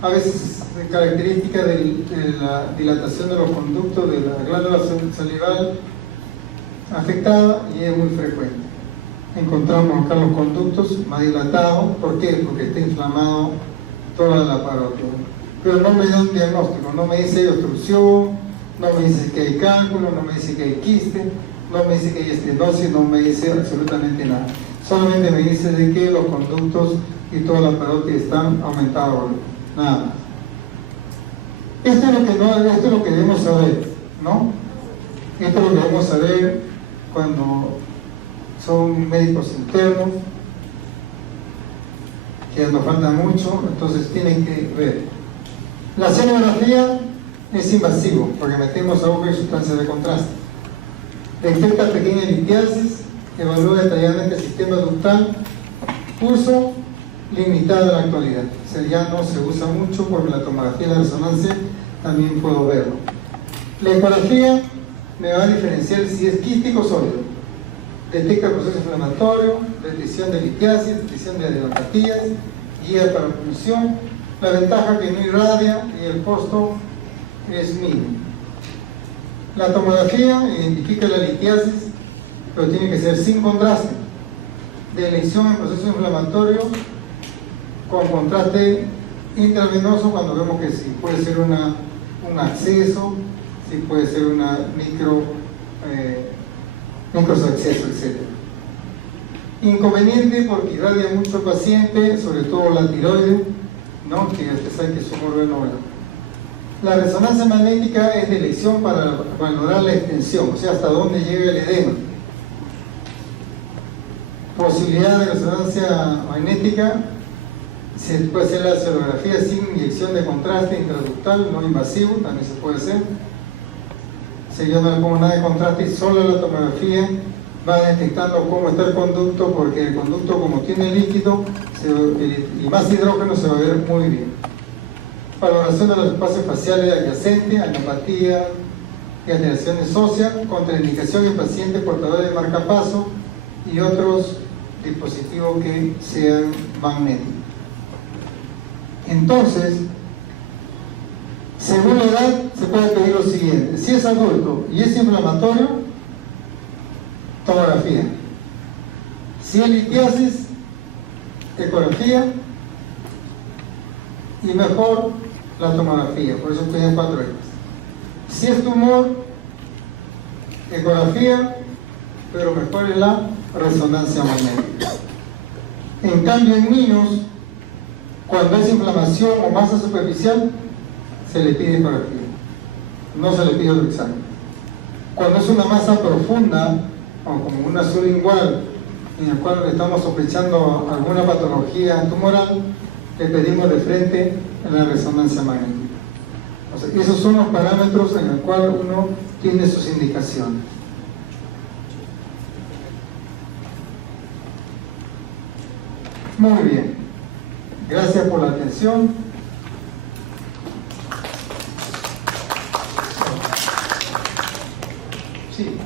a veces característica de la dilatación de los conductos de la glándula salival afectada, y es muy frecuente. Encontramos acá los conductos más dilatados. ¿Por qué? Porque está inflamado toda la parótida. Pero no me da un diagnóstico, no me dice obstrucción, no me dice que hay cálculo, no me dice que hay quiste, no me dice que hay estenosis, no me dice absolutamente nada. Solamente me dice de que los conductos y toda la parótida están aumentados, nada más. Esto es lo que debemos saber, ¿no? Esto es lo que debemos saber cuando son médicos internos, que nos falta mucho, entonces tienen que ver. La sonografía es invasivo, porque metemos aguja y sustancias de contraste. Detecta pequeñas litiasis, evalúa detalladamente el sistema ductal, uso limitado en la actualidad. O sea, ya no se usa mucho porque la tomografía y la resonancia también puedo verlo. La ecografía me va a diferenciar si es quístico o sólido. Detecta el proceso inflamatorio, detección de litiasis, detección de adenopatías, guía para la punción. La ventaja que no irradia y el costo es mínimo. La tomografía identifica la litiasis, pero tiene que ser sin contraste. De elección en proceso inflamatorio con contraste intravenoso, cuando vemos que sí puede ser un acceso, sí puede ser una microacceso, etc. Inconveniente porque irradia mucho al paciente, sobre todo la tiroides, ¿no? Que usted sabe que es un órgano. La resonancia magnética es de elección para valorar la extensión, o sea, hasta dónde llega el edema. Posibilidad de resonancia magnética Se puede hacer la sonografía sin inyección de contraste intraductal, no invasivo, también se puede hacer. Si yo no le pongo nada de contraste, solo la tomografía va detectando cómo está el conducto, porque el conducto, como tiene líquido y más hidrógeno, se va a ver muy bien. Valoración de los espacios faciales adyacentes, angiopatía y alteraciones óseas, contraindicación en pacientes portadores de marcapaso y otros dispositivos que sean magnéticos. Entonces, según la edad, se puede pedir lo siguiente: si es adulto y es inflamatorio, tomografía; si es litiasis, ecografía, y mejor la tomografía, por eso tienen 4 ejes. Si es tumor, ecografía, pero mejor es la resonancia magnética. En cambio, en niños, cuando es inflamación o masa superficial, se le pide ecografía, no se le pide otro examen. Cuando es una masa profunda, o como una sublingual, en el cual estamos sospechando alguna patología tumoral, le pedimos de frente la resonancia magnética. O sea, esos son los parámetros en los cuales uno tiene sus indicaciones. Muy bien. Gracias por la atención. Sí.